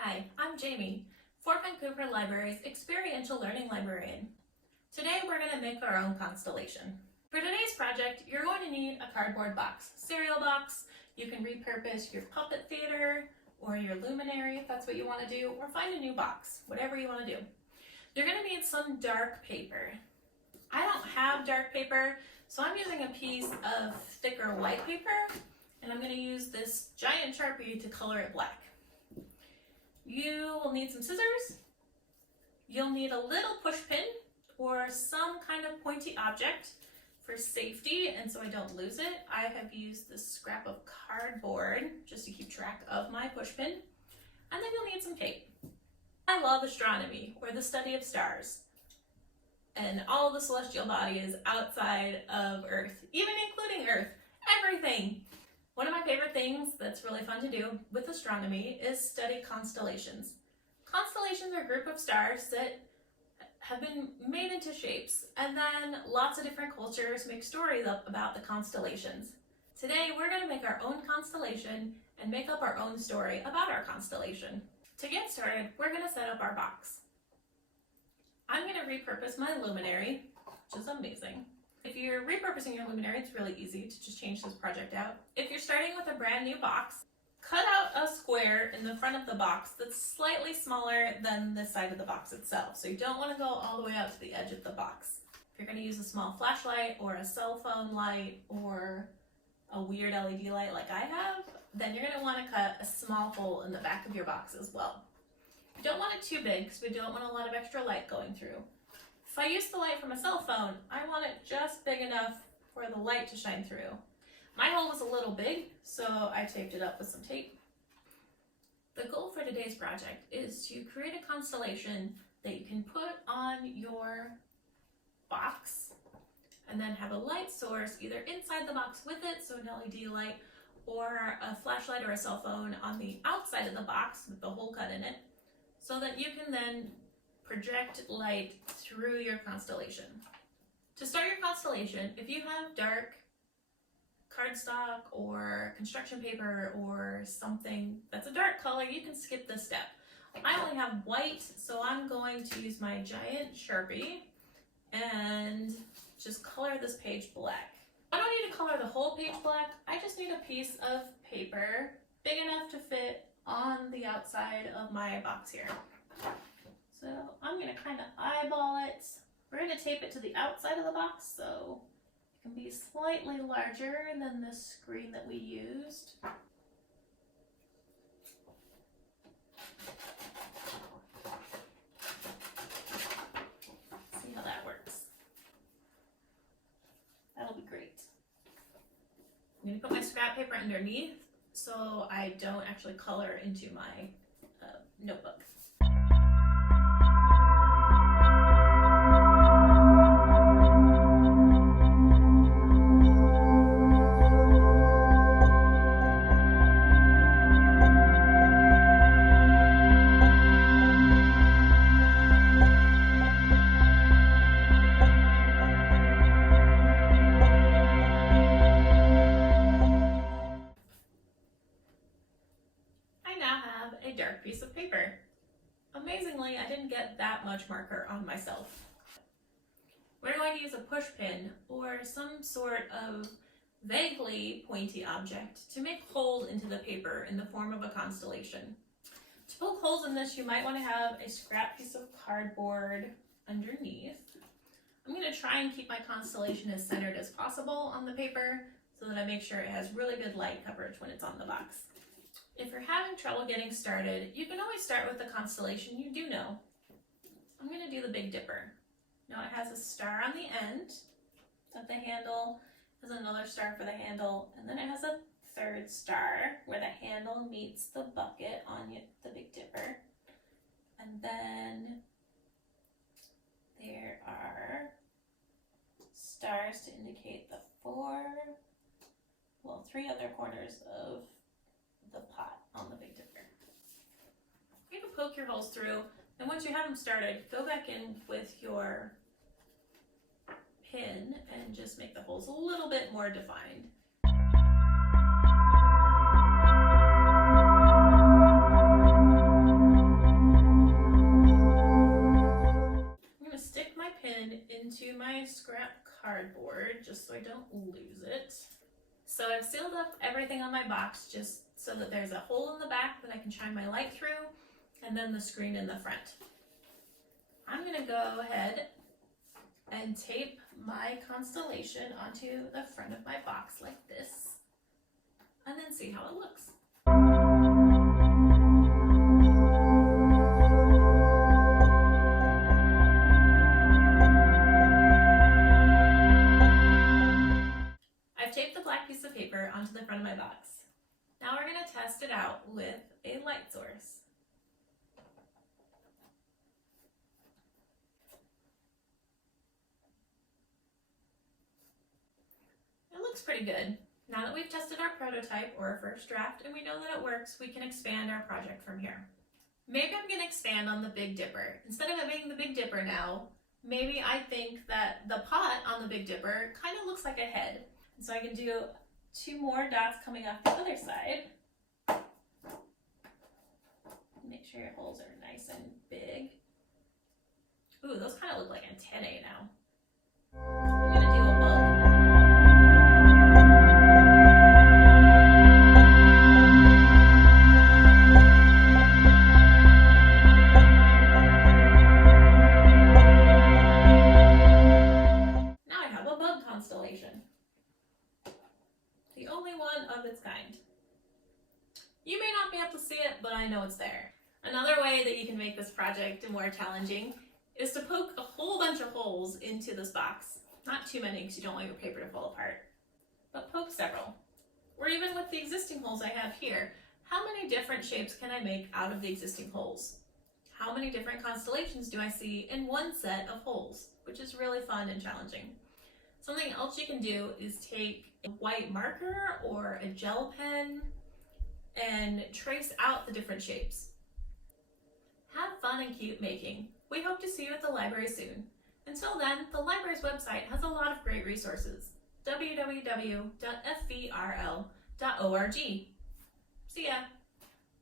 Hi, I'm Jamie, Fort Vancouver Library's Experiential Learning Librarian. Today we're going to make our own constellation. For today's project, you're going to need a cardboard box, cereal box. You can repurpose your puppet theater or your luminary if that's what you want to do, or find a new box, whatever you want to do. You're going to need some dark paper. I don't have dark paper, so I'm using a piece of thicker white paper, and I'm going to use this giant sharpie to color it black. You will need some scissors. You'll need a little push pin or some kind of pointy object for safety, and so I don't lose it. I have used this scrap of cardboard just to keep track of my push pin. And then you'll need some tape. I love astronomy, or the study of stars, and all the celestial bodies outside of Earth, even including Earth, everything. One of my favorite things that's really fun to do with astronomy is study constellations. Constellations are a group of stars that have been made into shapes, and then lots of different cultures make stories up about the constellations. Today we're going to make our own constellation and make up our own story about our constellation. To get started, we're going to set up our box. I'm going to repurpose my luminary, which is amazing. If you're repurposing your luminary, it's really easy to just change this project out. If you're starting with a brand new box, cut out a square in the front of the box that's slightly smaller than the side of the box itself. So you don't want to go all the way out to the edge of the box. If you're going to use a small flashlight or a cell phone light or a weird LED light like I have, then you're going to want to cut a small hole in the back of your box as well. You don't want it too big because we don't want a lot of extra light going through. If I use the light from a cell phone, I want it just big enough for the light to shine through. My hole was a little big, so I taped it up with some tape. The goal for today's project is to create a constellation that you can put on your box and then have a light source either inside the box with it, so an LED light, or a flashlight or a cell phone on the outside of the box with the hole cut in it, so that you can then project light through your constellation. To start your constellation, if you have dark cardstock or construction paper or something that's a dark color, you can skip this step. I only have white, so I'm going to use my giant Sharpie and just color this page black. I don't need to color the whole page black, I just need a piece of paper big enough to fit on the outside of my box here. So I'm going to kind of eyeball it. We're going to tape it to the outside of the box so it can be slightly larger than the screen that we used. See how that works. That'll be great. I'm going to put my scrap paper underneath so I don't actually color into my notebook. A dark piece of paper. Amazingly, I didn't get that much marker on myself. We're going to use a push pin or some sort of vaguely pointy object to make holes into the paper in the form of a constellation. To poke holes in this, you might want to have a scrap piece of cardboard underneath. I'm going to try and keep my constellation as centered as possible on the paper so that I make sure it has really good light coverage when it's on the box. If you're having trouble getting started, you can always start with the constellation you do know. I'm going to do the Big Dipper. Now it has a star on the end of the handle, has another star for the handle, and then it has a third star where the handle meets the bucket on the Big Dipper. And then there are stars to indicate the three other corners of the pot on the Big Dipper. You can poke your holes through, and once you have them started, go back in with your pin and just make the holes a little bit more defined. cardboard just so I don't lose it. So I've sealed up everything on my box just so that there's a hole in the back that I can shine my light through, and then the screen in the front. I'm gonna go ahead and tape my constellation onto the front of my box like this, and then see how it looks. I've taped the black piece of paper onto the front of my box. Now we're going to test it out with a light source. It looks pretty good. Now that we've tested our prototype or our first draft and we know that it works, we can expand our project from here. Maybe I'm going to expand on the Big Dipper. Instead of it being the Big Dipper now, maybe I think that the pot on the Big Dipper kind of looks like a head. So I can do 2 more dots coming off the other side. Make sure your holes are nice and big. Ooh, those kind of look like antennae now. I'm gonna do a bug. Now I have a bug constellation. The only one of its kind. You may not be able to see it, but I know it's there. Another way that you can make this project more challenging is to poke a whole bunch of holes into this box. Not too many because you don't want your paper to fall apart, but poke several. Or even with the existing holes I have here, how many different shapes can I make out of the existing holes? How many different constellations do I see in one set of holes? Which is really fun and challenging. Something else you can do is take a white marker or a gel pen and trace out the different shapes. Have fun and keep making. We hope to see you at the library soon. Until then, the library's website has a lot of great resources. www.fvrl.org. See ya!